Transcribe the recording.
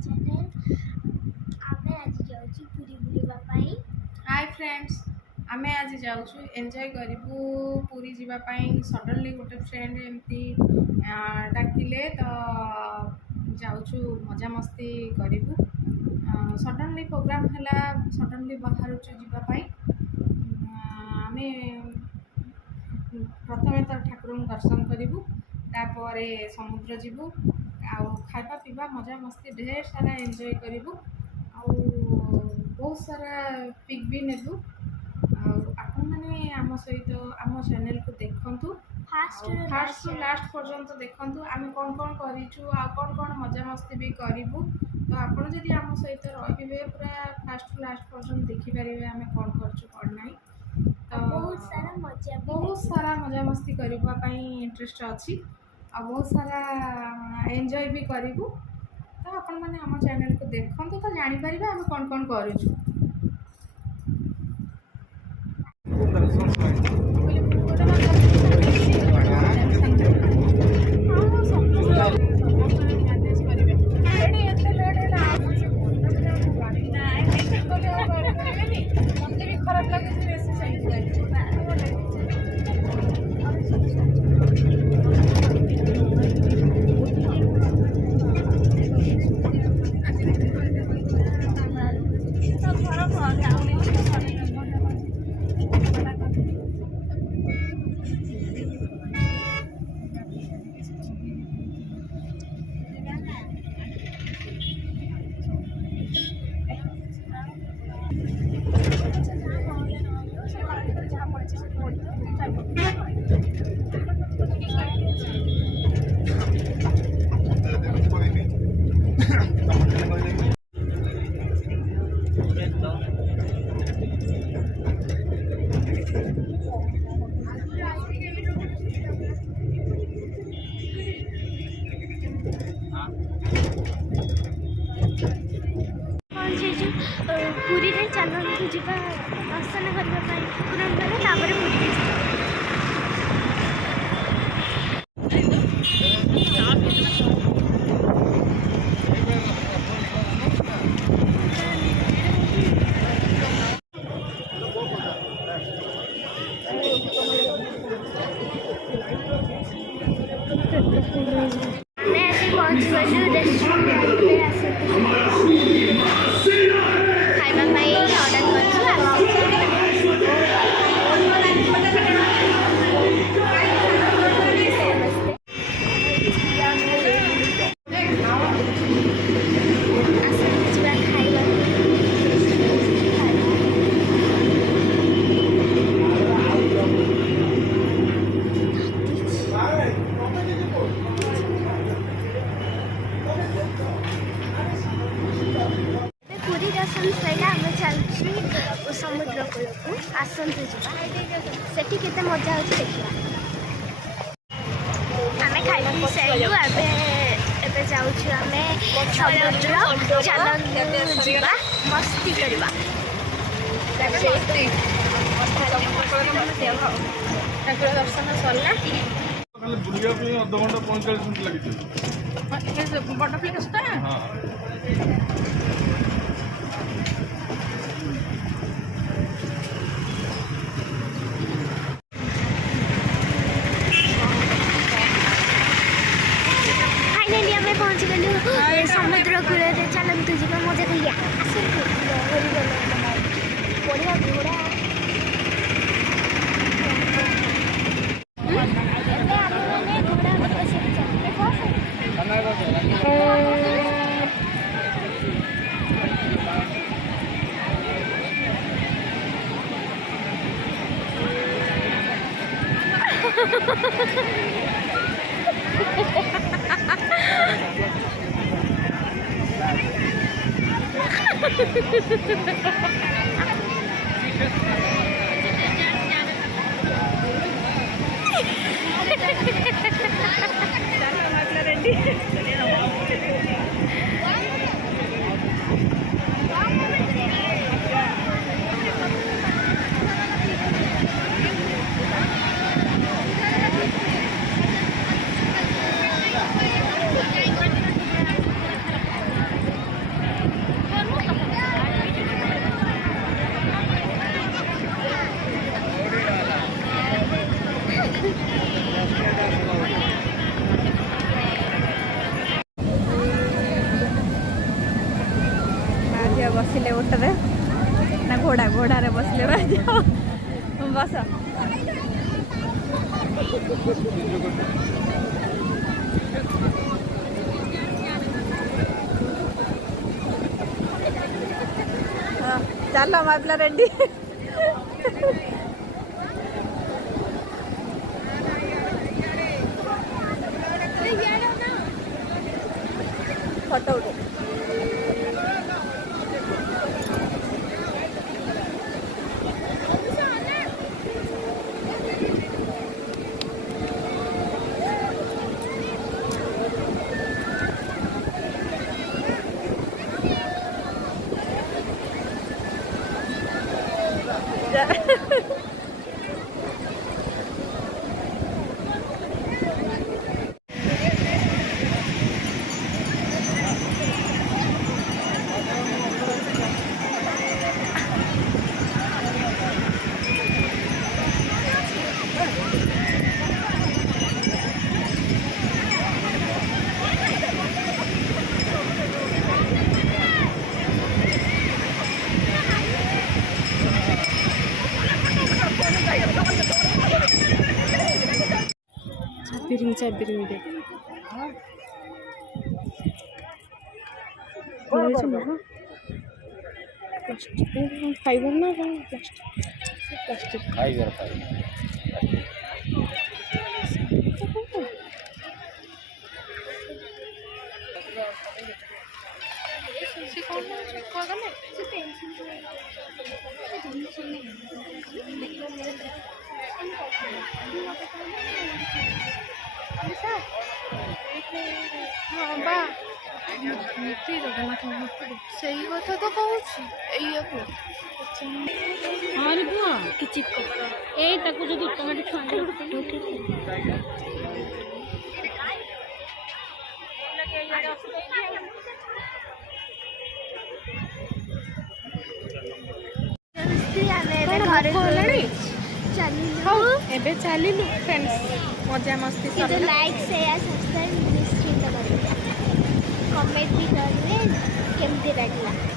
Channel आमे आज जाउची पूरी बुलिबा पाई। हाय फ्रेंड्स, आमे आज जाउछु एंजॉय करिबू पूरी जीवा पाई। सडनली गोटे फ्रेंड एमती डाकिले तो जाउछु मजा मस्ती करिबू। सडनली प्रोग्राम हला, सडनली बाहरुछु जीवा पाई। आमे प्रथमे तो ठाकुर दर्शन करिबू, तापरे समुद्र जीवू, खाइबा पीबा मजा मस्ती ढेर सारा एंजॉय करिबू। बहुत सारा पिक भी नेबू। आपण मैंने आम सहित आम चैनल को देखंतु, फास्ट टू लास्ट पर्यंत देखंतु। आम कौन कौन करिछु आ कौन कौन मजा मस्ती भी करिबू। तो आपण जदि आम सहित रहिबे पूरा फास्ट टू लास्ट पर्यंत देखि परिबे आम कौन करछु कौन नाही। तो बहुत सारा मजा मस्ती करबा पई इंटरेस्ट अछि आ बहुत सारा एंजॉय भी करिबू। तो आपण मैंने आम चैनल को देखंतु तो जानि परिबे आम कौन कौन करिछु। पूरी रे चलतु जीवा दर्शन करने प्रोग्राम कले तापर पूरी मैं ऐसे पहुंच गलु रेस्टोरेंट पे आसे खाइबा पाई ऑर्डर करछु समुद्र कूल को आसतु सेठी केते मजा होची देखिबा। आमे खाइबा पी साइलु एबे जाउछु आमे समुद्र चलन जीवा मस्ती करबा। ठाकुर दर्शन सरला बुलिया पे आधा घंटा 45 मिनट लगी बड़ प्लेस टा। पहुंच गलु समुद्र कूल चलतु जीवा मजा करिया बढ़िया घोड़ा उठे ना घोड़ा घोड़ा रे बसले बस चल मापला रेडी फोटो उठे चाबिरिंग दे फाइबर ना प्लास्टिक हाँ बा जगन्नाथ मस्ती से कथा तो कहूँ हमारी बुआ कि चिपको ए ताको जो टमाटर चलिलु फ्रेंड्स मजा मस्ती लाइक शेयर सब्सक्राइब निश्चित करेंगे कमेंट भी करेंगे केमती लगे